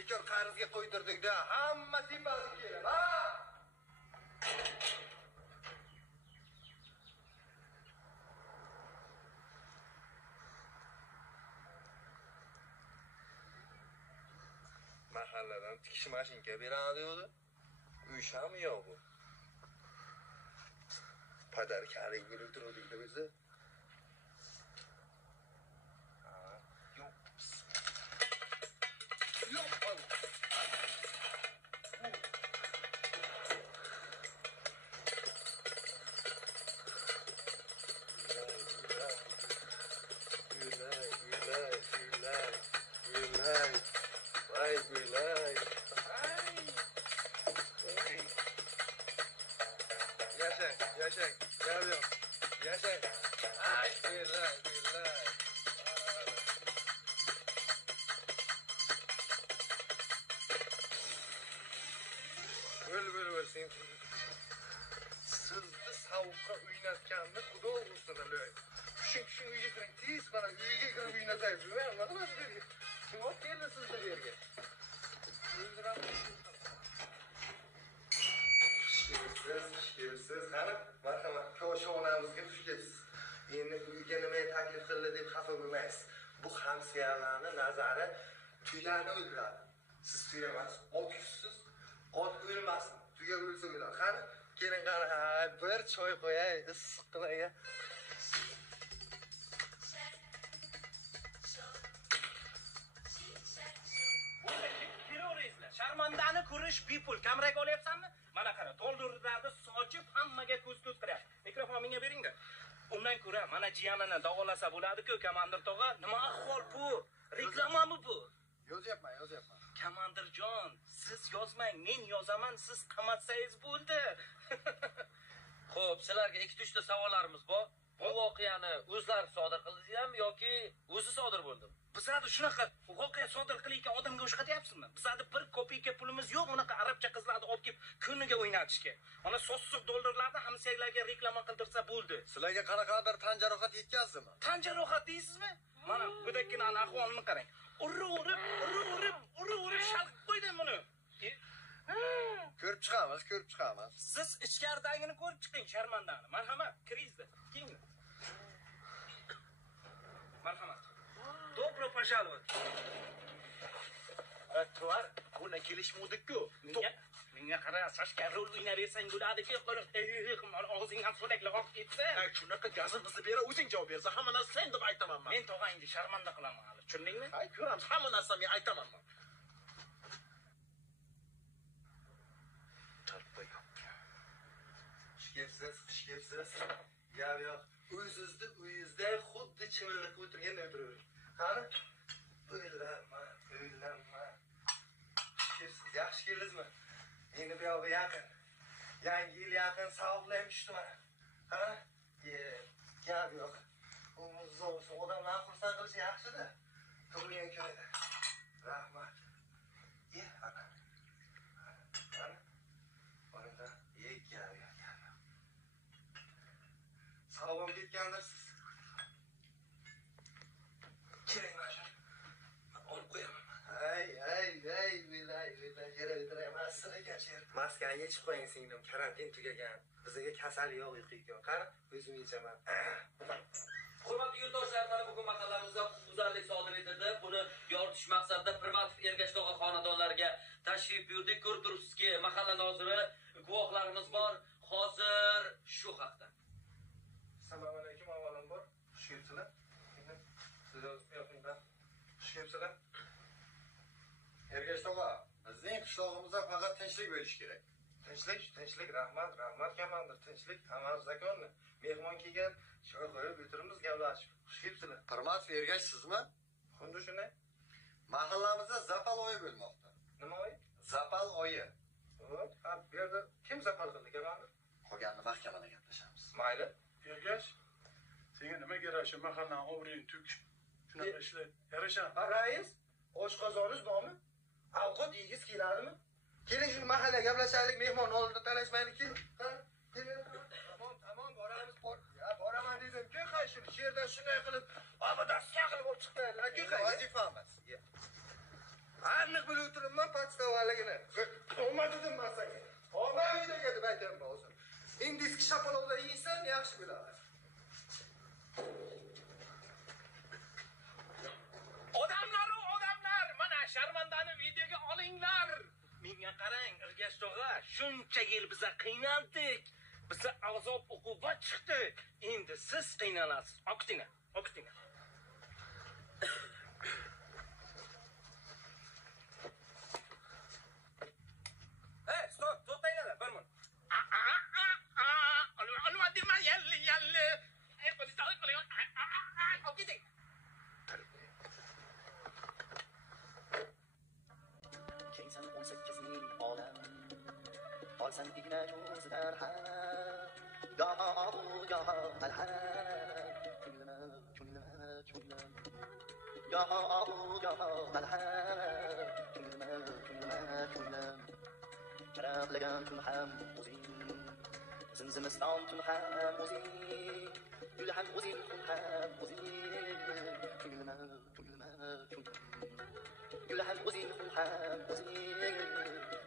bekor qarzga qo'ydirdik-da. Hamma tepasi kelib, ha? Mahalladan tikish mashinka beradi o'zi. Uyshami yo'q bu? Padarkalik bo'lib turdik-da o'zi. Yo'q. Yo'q. Yaşang, geliyorum. Yaşang. Ay, billah. Öl sen. Sizni sovuqqa uynatganni xudo ursin o'lay. Shu uyga kiring, tez mana uyga kirib uynataysiz. Nima sizga? Kim olib keldi sizni bu yerga? Siz qani, marhamat, ko'shonamizga xush kelibsiz. Endi uyga nima taklif qildi deb xafa bo'lmaysiz. Bu hamsiyalarning nazari tuyani o'ldiradi. Siz tuya emas, ot yuzsiz. Ot o'lmasin. Tuya o'lsa o'ladi. Qani, keling qani, bir choy qo'yay, issiq qilay. Sharmandani ko'rish bepul. Kameraga olyapsanmi? Mana qara, to'ldirlarni sochib hammaga ko'z qilyapti. Mikrofon menga bering-da. Undan ko'ra mana jiyanini davolasa bo'ladi-ku, komandir tog'a. Nima ahvol bu? Reklamami bu? Yozyapman. Komandirjon, siz yozmang, men yozaman, siz qamatsangiz bo'ldi. Xo'p, sizlarga 2-3 ta savollarimiz bor. Bu voqeani o'zlari sodir qildingizmi yoki o'zi sodir bo'ldimi? Bizada shunaqa voqea sodir qilayotgan odamga o'xshatyapsizmi? Bizada 1 kopeyka pulimiz yo'q, unaqa arabcha qizlarni olib kelib kuniga o'ynatishga. Mana so'ssiq dollarlarni hamsiyalarga reklama qildirsa bo'ldi. Sizlarga qanaqadir tan jarohati yetkazdimi? Tan jarohat deysizmi? Mana go'dakning ahvolini qarang. Urib shalqib qo'ydim buni. Ko'rib chiqamiz. Siz ichkaridagini ko'rib chiqing, sharmandani. Marhamat, kiringizda. Keling. Marhamat. Добро пожаловать. Tuvar, buna kelishmovdik-ku. Menga qara, Sashka rol o'ynaversang bo'ladi-ku, og'zingdan so'laklar oqib ketsa. Shunaqa gazimizni bera, o'zing javob bersa, hamma narsa sen deb aytaman men. Men tog'angni sharmanda qilaman hali, tushundingmi? Hay, ko'ramiz, hamma narsa men aytaman men. Tarpa yo'q. Xush kelibsiz. Yo'q. Uyingizda xuddi chivinlik o'tirganda o'tiravering. Qani? O'ylanma. Yaxshi keldingizmi? Endi bu yoqqa yaqin. Yangi yil yaqin savoqlar tushdi mana. Ha? Gap yo'q. O'zimiz odamlar xursand qilish yaxshi-da. Tug'ilgan kunida. Rahmat. Ana. Mana gap yo'q. Sog'lom ketgandirsiz. Keling mana. Olib qo'yaman. Maskani yechib qo'ying singlim, karantin tugagan. Bizga kasal yo'q yo'q. Qani, o'zim yechaman. Hurmatli yurtdoshlar, mana bugun mahallamizda huquqbuzarlik sodir etildi. Buni yoritish maqsadida Primatov Ergash tog'a xonadonlariga tashrif buyurdik. Ko'rib turibsizki, mahalla noziri, guvohlarimiz bor. Hozir shu haqda. Assalomu alaykum, avvalambor. Xush kelibsizlar. Sizlar yo'qinglar. Xush kelibsizlar. Ergash tog'a, bizning qishlog'imizda faqat tinchlik bo'lishi kerak. Tinchlik, rahmat, komandir, tinchlik, hammamiz zakonni. Mehmon kelgan, choy qo'yib o'tiramiz, gaplashib. Xush kelibsizlar. Primatov Ergash sizmi? Xuddi shunday. Mahallamizda zapal oyi bo'lmoqda. Nima oyi? Zapal oyi. Xo'p, bu yerda kim zapal qildi, komandir? Qolganini mahkamada gaplashamiz. Mayli. Ergash, senga nima kerak shu mahallaning obro'yini tuk? Shunaqa ishlar yarashadi. Rais, oshqozoningiz bormi? Ovqat yegiz keladimi? Keling shu mahallaga gaplashaylik, mehmon oldida talashmaylik. Keling. Tamam, boramiz. Boraman dedim-ku, qayshini sherdan shunday qilib, abadasiga qilib olib chiqdilar. Vazifamiz. Aniq bilib turibman. maskavaligini. Olma dedim ben sana. Olma uydaga deb aytaman hozir. Indiski shapalovlar yeysan yaxshi bo'ladi. Odamlar, mana Sharmandani videoga olinglar. Menga qarang, Ergashtog'a, shuncha yil biza qiynaldik. Biza azob uqubat chiqdi. Endi siz qiynalasiz. Oqiting. Stop, to'xtanglar, bir minut. Nima deyman, yalli. Oqiting. Keysan 18 ming olam olsan igna ko'zidan ham goho malham ko'nglim goho malham ko'nglim charaqlagan tun ham o'zing zimzimiston tun ham o'zing gul ham o'zing kun ham o'zing ko'nglim gul ham o'zing kun ham o'zing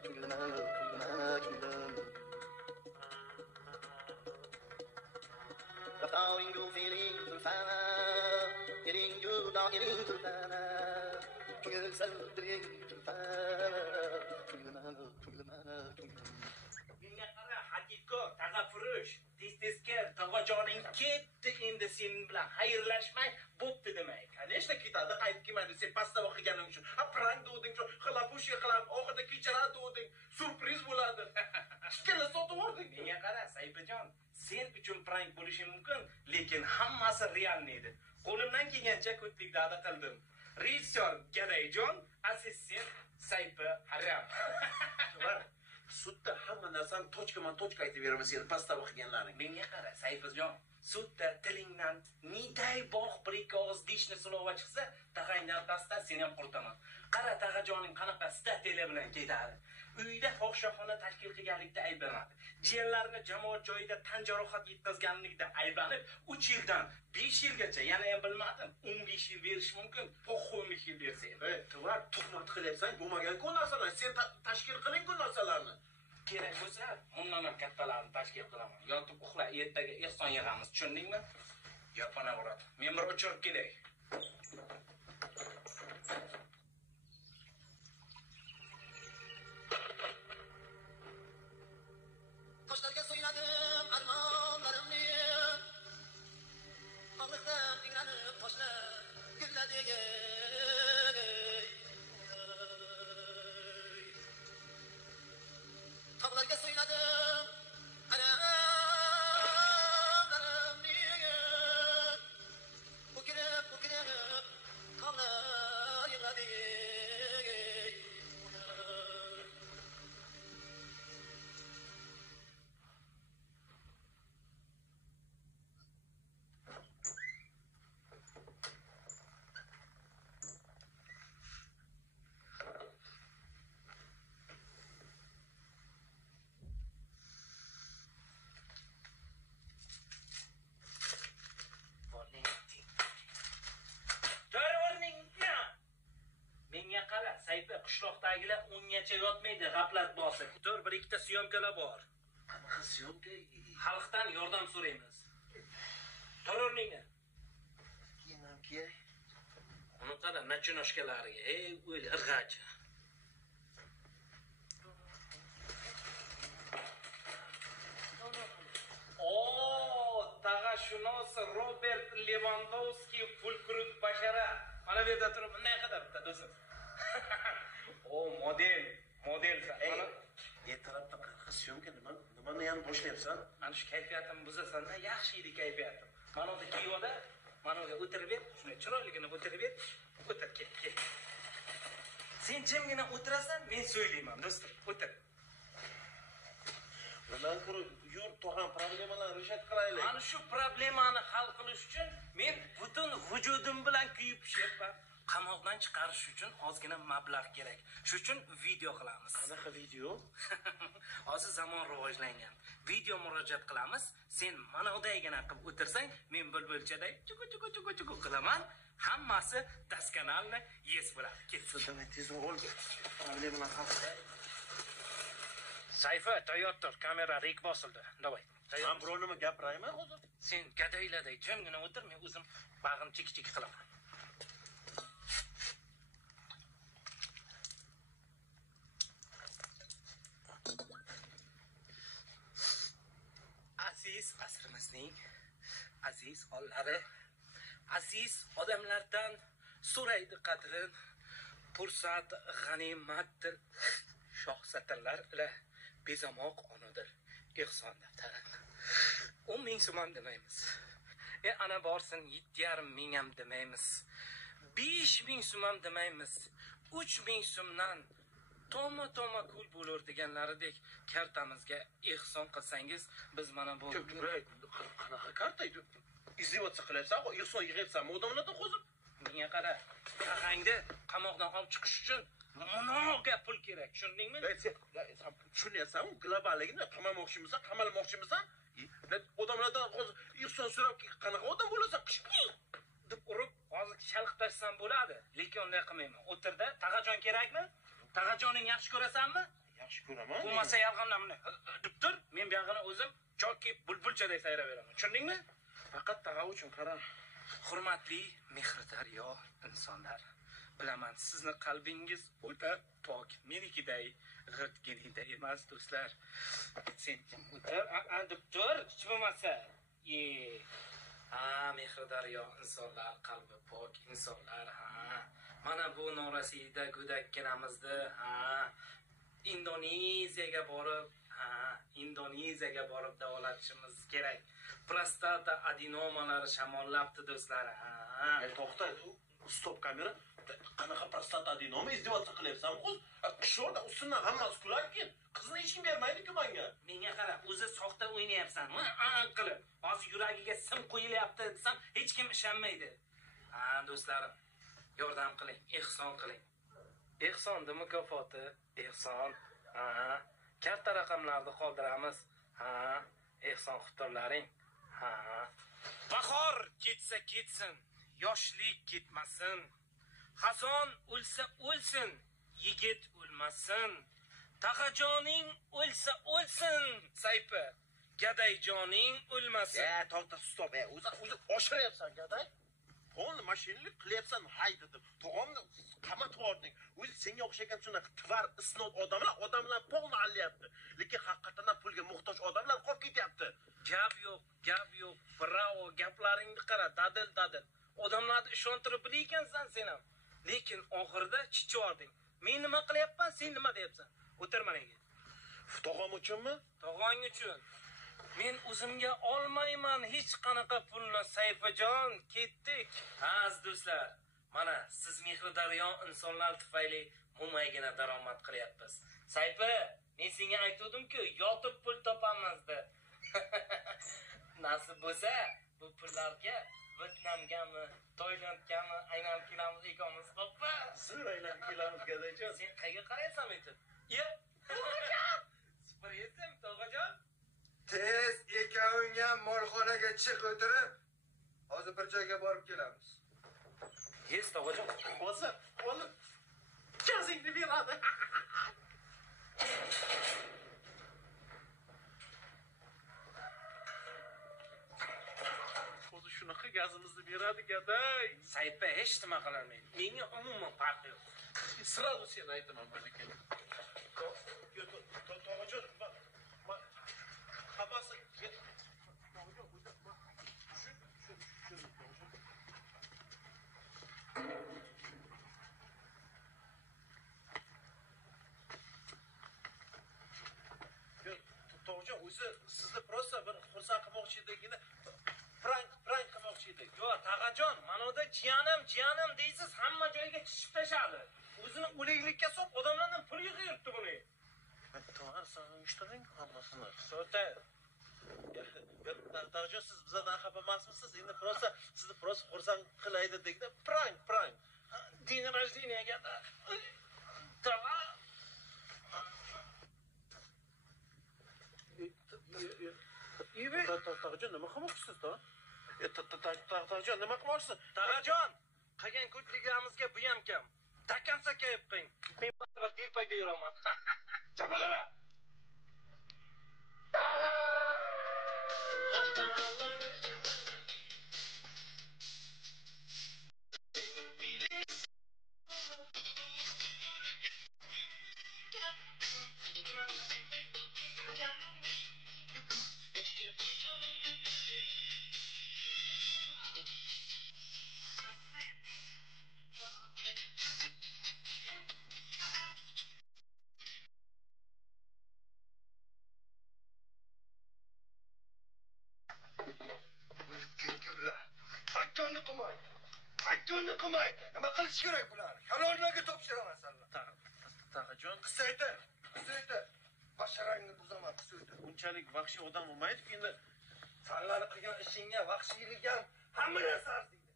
ko'nglim Raftaring gu feeling tulfana Iring gu iring tulfana Ko'ngil saldiring tulfana Menga qara, Hakiko, tag'afurush, tez-tezkar, tog'ajoning ketdi, endi sen bilan xayrlashmay bo'pti demak. Nechta ketadi, qaytib kelmaydi, sen pastda o'qiganing uchun. Prank degding, xalapush qilib, oxirida kechiradi degding, surpriz bo'ladi. Ikkala sotib o'rding. Menga qara, Sayfijon, sen uchun prank bo'lishi mumkin, lekin hammasi real edi. Qo'limdan kelgancha ko'plik da'da qildim. Rejissor Gadayjon, assistent Sayfi Haram. Sudda hamma narsani tochka aytaveraman seni pastda o'qiganlaring. Menga qara, Sayfijon, sudda tilingdan niday bog' bir ikki og'iz dishni sulova chiqsa, tag'angdan pastdan seni ham qurtaman. Qara, tag'ajoning qanaqa statiylar bilan ketadi. Uyda fohishaxona tashkil qilganlikda ayblanadi. Jiyanlarini jamoat joyida tan jarohat yetkazganlikda ayblanib, 3 yildan 5 yilgacha, yana ham bilmadim, 15 yil berish mumkin. Po'xo'mi yil bersa edi. To'g'ri, tuhmat qilyapsan, bo'lmagan-ku narsalarni sen tashkil qiling-ku narsalarni. Kerak bo'lsa, bundan ham kattalarni tashkil qilaman. Yotib uxla, ertaga ehson yig'amiz, tushundingmi? Yopana uradi. Men bir o'chirib kelay. Toshlarga so'yladim armonlarimni Og'riqdan ingranib toshlar gulladi Tog'larga so'yladim armonlarimni O'kirib tog'lar yig'ladi Menga qara, Sayfi qishloqdagilar ungacha yotmaydi, g'aflat bosib. Tur, bir ikkita syomkalar bor. Syomka Xalqdan yordam so'raymiz. Tur o'rningdan. kiyinam kiyay. Uni qara, nachinoshkalariga, o'yli irg'achi. Tag'ashunos Robert Lewandowski fulkurut bashara. Mana bu yerda turib, bunday qadar do'stim. Model. Mana Ertalabda qanaqa syomka nimani ham boshlayapsan? ana shu kayfiyatimni buzasan-da, yaxshi edi kayfiyatim. Mana unda kiyovda, mana unga o'tirib ber, shunday chiroyligini o'tirib ber. O'tir, ket. Sen jimgina o'tirasan, men so'ylayman, do'stim. O'tir. Bundan ko'ra yur tog'am problemalarni reshat qilaylik. Ana shu problemani hal qilish uchun men butun vujudim bilan kuyib pishyapman. qamoqdan chiqarish uchun ozgina mablag' kerak. Shuning uchun video qilamiz. Qanaqa video? Hozir zamon rivojlangan. Video murojaat qilamiz. Sen mana udaygina qilib o'tirsang, men bulbulchaday chuku qilaman. Hammasi daskanalni yes bo'ladi. Ketsin, tez ol. Problemalar haqida. Sayfa, tayyor tur. Kamera rek bosildi. Davay. Men biror nima gapirayman hozir? Sen gadayladay jimgina o'tir, men o'zim bag'im chik qilaman. Aziz asrimizning aziz ollari, aziz odamlardan so'raydi qadrin, fursat g'animatdir, shoh satrlar ila bezamoq onadir, ehson daftarin. 10 ming so'm ham demaymiz. Ana borsin 7,5 ming ham demaymiz. 5 ming so'm ham demaymiz. 3 ming so'mdan toma kul bo'lur deganlaridek kartamizga ehson qilsangiz, biz mana bu Qanaqa karta? Izdivatsa qilyapsan, ehson yig'yapsanmi odamlardan hozir? menga qara, tag'angni qamoqdan olib chiqish uchun monoga pul kerak, tushundingmi? Sen tushunyapsanmi? Globalligini qamalmoqchimisan? Odamlardan hozir ehson so'rab qanaqa odam bo'lasan? deb urib, hozir shalqitashsam bo'ladi, lekin unday qilmayman. O'tirda tag'ajon kerakmi? Tag'ajoning yaxshi ko'rasanmi? Yaxshi ko'raman. Bo'lmasa yalg'ondan bunday deb tur, men bu yog'ini o'zim choki bulbulchaday sayraveraman. Tushundingmi? Faqat tag'a uchun qara. Hurmatli mehridaryo insonlar, bilaman sizni qalbingiz o'ta pok, menikiday g'irtginiday emas do'stlar. Sen o'tir, deb tur, hech bo'lmasa. Mehridaryo insonlar, qalbi pok insonlar, mana bu norasida go'dakkinamizni, Indoneziyaga borib davolatishimiz kerak. Prostata adenomalari shamollabdi do'stlar. To'xta, stop kamera. Qanaqa prostata adenoma izdivatsa qilyapsan? Qishloqda ustidan hammasi kularkan. Qizni hech kim bermaydi-ku menga. Menga qara, o'zi soxta o'ynayapsan. Qilib, hozir yuragiga sim qo'yilyapti desam, hech kim ishonmaydi. Do'stlarim, yordam qiling, ehson qiling. Ehsonni mukofoti, ehson. Karta raqamlarni qoldiramiz. Ehson xutorlaring. Bahor ketsa ketsin, yoshlik ketmasin. Xazon o'lsa o'lsin, yigit o'lmasin. Tag'ajoning o'lsa o'lsin, saypi. Gadayjoning o'lmasin. To'xta, stop. O'zi oshiryapsan, gaday. To'g'ri mashinalik qilyapsan, haydadi. To'g'rimni qamatib yording. O'zi senga o'xshagan shunaqa tvar isnod odamlar polni allayapti. Lekin haqiqatan pulga muhtoj odamlar qolib ketyapti. Gap yo'q. Bravo, gaplaringni qara, dadil. Odamlarni ishontirib bilaykansan sen ham. Lekin oxirida chichording. Men nima qilyapman, sen nima deyapsan? O'tir menga. Tog'am uchunmi? Tog'ang uchun. Men o'zimga olmayman hech qanaqa pulni, Sayfajon, ketdik. Az do'stlar, mana siz mehridaryo insonlar tufayli mo'maygina daromad qilyapmiz. Sayfa, men senga aytdim-ku, yotib pul topamiz deb. Nasib bo'lsa, bu pullarga Vyetnamgami, Toylandgami aylanib kelamiz ikamiz, xo'pmi? Zo'r aylanib kelamiz, gadayjon. Sen qayerga qaraysan aytib? Tog'ajon! Spresim, Tog'ajon. Tez ikkovingga molxonaga chiq o'tirib, hozir bir joyga borib kelamiz. Yes, Tog'ajon. Hozir gazingni beradi. Hozir shunaqa gazimizni beradi, gaday. Sayfa hech nima qilolmaydi. Menga umuman farqi yo'q. Sразу sen aytaman malaka. Tog'ajon, hammasi Tog'ajon, o'zi sizni prosta bir xursand qilmoqchi edikgina prank qilmoqchi edik. Yo'q, Tog'ajon, mana unda jiyanim deysiz, hamma joyga chiqib tashadi. O'zini o'liklikka solib, odamlardan pul yig'yapti buni. To'g'ri, sen uyushtiring hammasini. Sota. Tog'ajon, siz bizdan xafa emasmisiz? Endi prosta sizni xursand qilay dedikda prank. Dini rождениyaga tog'a. Tog'ajon, nima qilmoqchisiz, to? Tog'ajon, nima qilmoqchisiz? Tog'ajon, qilgan ko'tligimizga bu ham kam. Takansa kayib qo'ying. Men baribir telpakda yuraman. Chapalama. Aytganda qilmay. Nima qilish kerak bularni? Kalonlarga topshiraman senlar. Tog'ajon, Qisaytir. Basharangni buzaman, qisaytir. bunchalik vahshiy odam bo'lmaydi-ku endi. Senlarni qilgan ishingga, vahshiylik ham hamma narsa arziydi.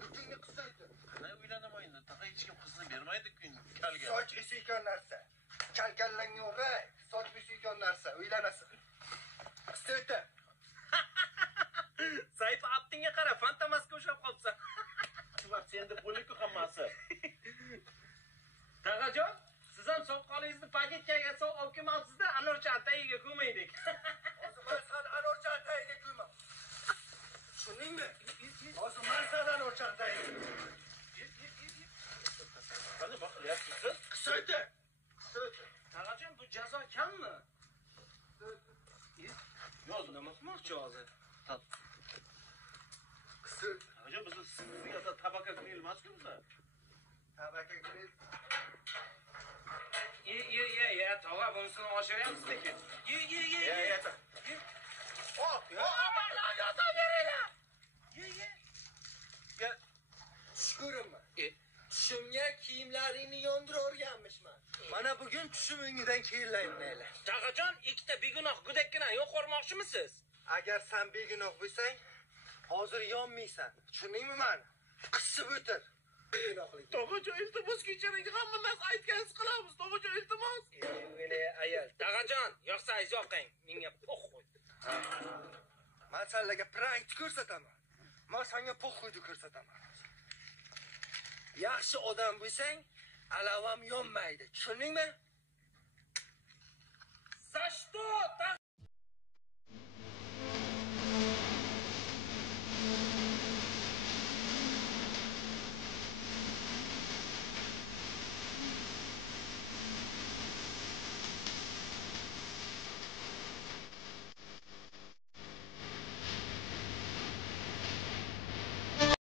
Kuchingni qisaytir. Qana uylanaman endi. Tog'a hech kim qizni bermaydi-ku endi kalga. Soch esiykan narsa. Kalkallangni o'ray. Soch esiykan narsa. Uylanasan. Qisaytir. Sayf aptingga qara, fantomasga o'xshab qolibsan. Vaqt endi bo'liku hammasi. Tog'ajon, siz ham soqqolingizni paketkaga solib olib kelmoqsizda, anorcha atayiga ko'maydik. Hozir men san anorcha atayiga ko'yman. Tushundingmi? Hozir men san anorcha atayiga. Qani nima qilyapsiz? Qisaytir. Tog'ajon, bu jazo kammi? Yo'q, Nima qilmoqchi hozir? Tog'ajon, biz sizga tabaka qurilmas-ku biza. Tabaka grill. Ye, tog'a bunisini oshiryapsiz lekin. Ye. Tushkurimmi? Tushimga kiyimlaringni yondirib o'rganmishman. Mana bugun tushimingdan kiyinlayman. Tog'ajon, ikkita begunoh go'dakkina yo'q ko'rmoqchimisiz? Agar sen begunoh bo'lsang, hozir yonmaysan. Tushundingmi meni? Qisib o'tir. Begunohlik. Tog'ajon, iltimos kechiring, hamma narsa aytganingizni qilamiz. Tog'ajon, iltimos. Ayol. Tog'ajon, yoqsangiz yoqing. Menga po'xo'y. Men senlarga prank ko'rsataman. Men senga po'xo'yni ko'rsataman. Yaxshi odam bo'lsang, alavam yonmaydi. Tushundingmi? За что?